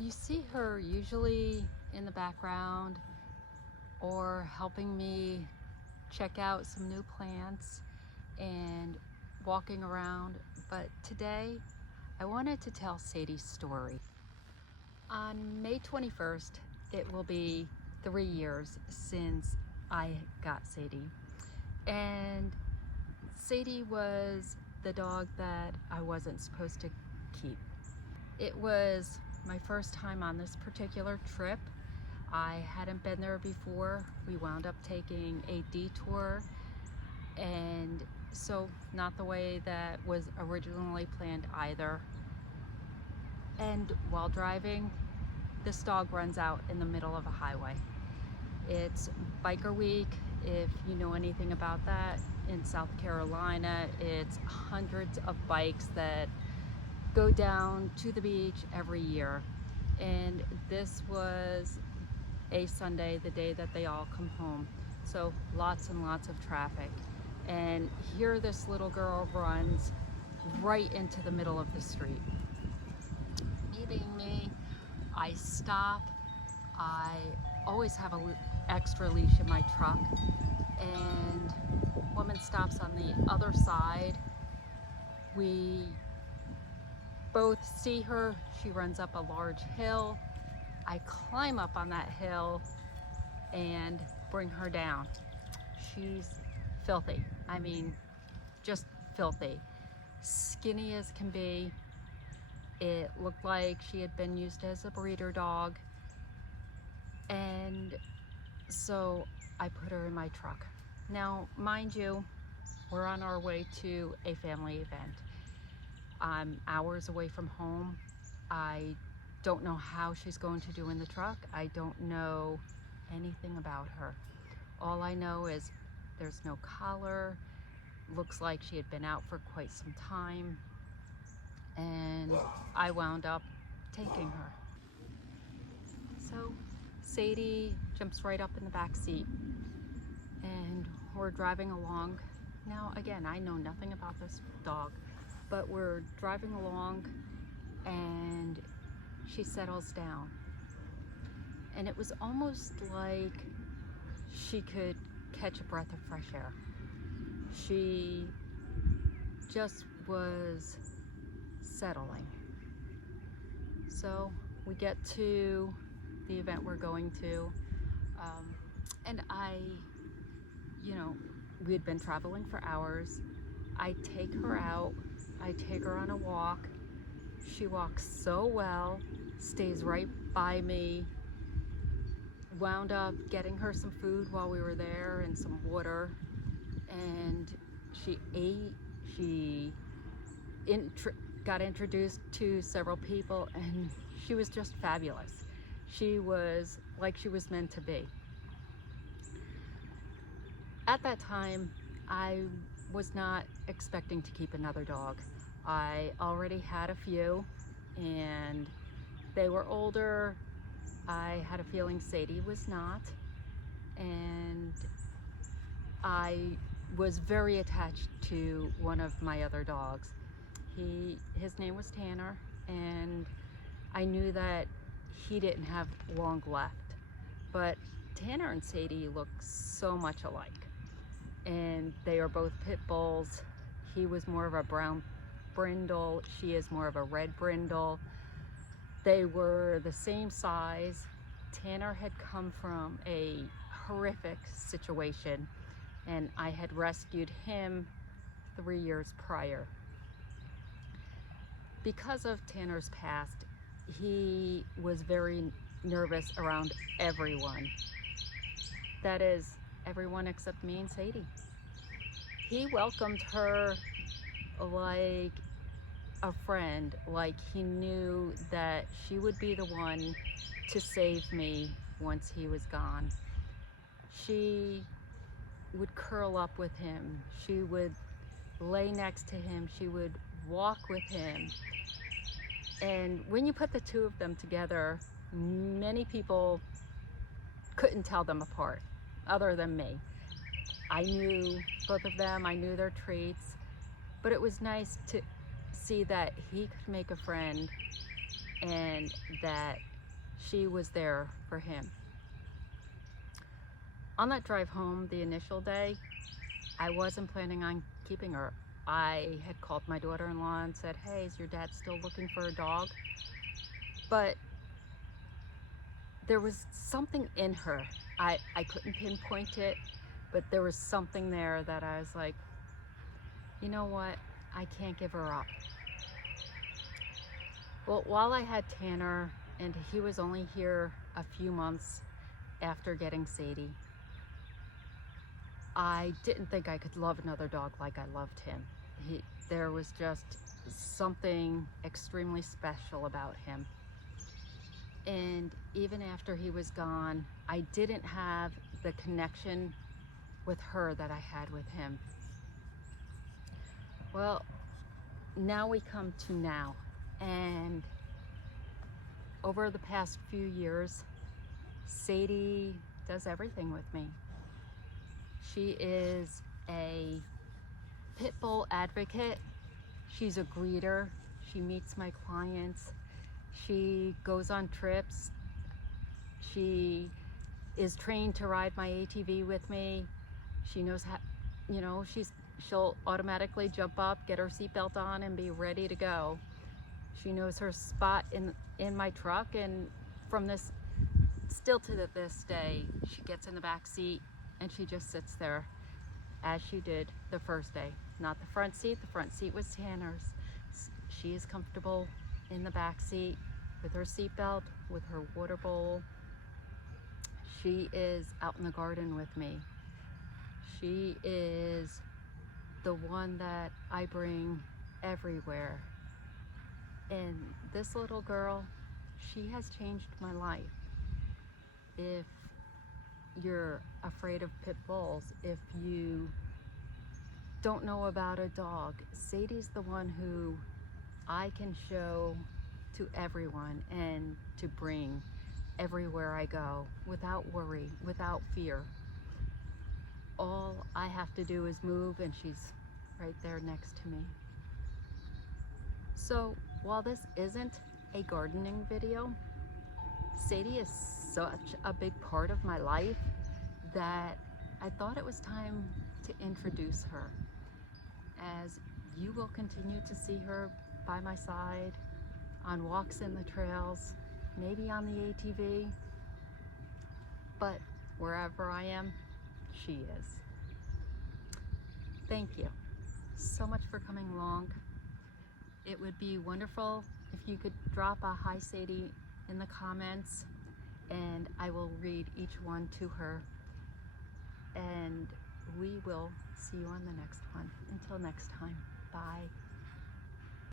You see her usually in the background or helping me check out some new plants and walking around. But today I wanted to tell Sadie's story. On May 21st, it will be 3 years since I got Sadie. And Sadie was the dog that I wasn't supposed to keep. It was my first time on this particular trip. I hadn't been there before. We wound up taking a detour, and so not the way that was originally planned either. And while driving, this dog runs out in the middle of a highway. It's Biker Week, if you know anything about that. In South Carolina, it's hundreds of bikes that go down to the beach every year. And this was a Sunday, the day that they all come home. So lots and lots of traffic. And here this little girl runs right into the middle of the street. Meeting me, I stop. I always have an extra leash in my truck, and a woman stops on the other side. We both see her. She runs up a large hill. I climb up on that hill and bring her down. She's filthy. I mean, just filthy. Skinny as can be. It looked like she had been used as a breeder dog. And so I put her in my truck. Now, mind you, we're on our way to a family event. I'm hours away from home. I don't know how she's going to do in the truck. I don't know anything about her. All I know is there's no collar. Looks like she had been out for quite some time. And I wound up taking her. So Sadie jumps right up in the back seat, and we're driving along. Now again, I know nothing about this dog, but we're driving along and she settles down. And it was almost like she could catch a breath of fresh air. She just was settling. So we get to the event we're going to, and we had been traveling for hours. I take her out, I take her on a walk. She walks so well, stays right by me. Wound up getting her some food while we were there and some water, and she ate. She got introduced to several people, and she was just fabulous. She was like she was meant to be. At that time, I was not expecting to keep another dog. I already had a few, and they were older. I had a feeling Sadie was not, and I was very attached to one of my other dogs. His name was Tanner, and I knew that he didn't have long left, but Tanner and Sadie look so much alike, and they are both pit bulls. He was more of a brown brindle, she is more of a red brindle. They were the same size. Tanner had come from a horrific situation, and I had rescued him 3 years prior. Because of Tanner's past, he was very nervous around everyone. That is, everyone except me and Sadie. He welcomed her like a friend, like he knew that she would be the one to save me once he was gone. She would curl up with him. She would lay next to him. She would walk with him. And when you put the two of them together, many people couldn't tell them apart, other than me. I knew both of them, I knew their traits, but it was nice to see that he could make a friend and that she was there for him. On that drive home, the initial day, I wasn't planning on keeping her. I had called my daughter-in-law and said, hey, is your dad still looking for a dog? But there was something in her. I couldn't pinpoint it, but there was something there that I was like, you know what? I can't give her up. Well, while I had Tanner, and he was only here a few months after getting Sadie, I didn't think I could love another dog like I loved him. There was just something extremely special about him. And even after he was gone, I didn't have the connection with her that I had with him. Well, now we come to now. And over the past few years, Sadie does everything with me. She is a pit bull advocate. She's a greeter. She meets my clients. She goes on trips. She is trained to ride my ATV with me. She knows how, you know, she'll automatically jump up, get her seatbelt on, and be ready to go. She knows her spot in my truck, and from this, still to this day, she gets in the back seat and she just sits there as she did the first day. Not the front seat. The front seat was Tanner's. She is comfortable in the back seat with her seatbelt, with her water bowl. She is out in the garden with me. She is the one that I bring everywhere. And this little girl, she has changed my life. If you're afraid of pit bulls, if you don't know about a dog, Sadie's the one who I can show to everyone and to bring everywhere I go without worry, without fear. All I have to do is move and she's right there next to me. So while this isn't a gardening video, Sadie is such a big part of my life that I thought it was time to introduce her, as you will continue to see her by my side on walks in the trails, maybe on the ATV, but wherever I am, she is. Thank you so much for coming along. It would be wonderful if you could drop a hi Sadie in the comments, and I will read each one to her. And we will see you on the next one. Until next time, bye.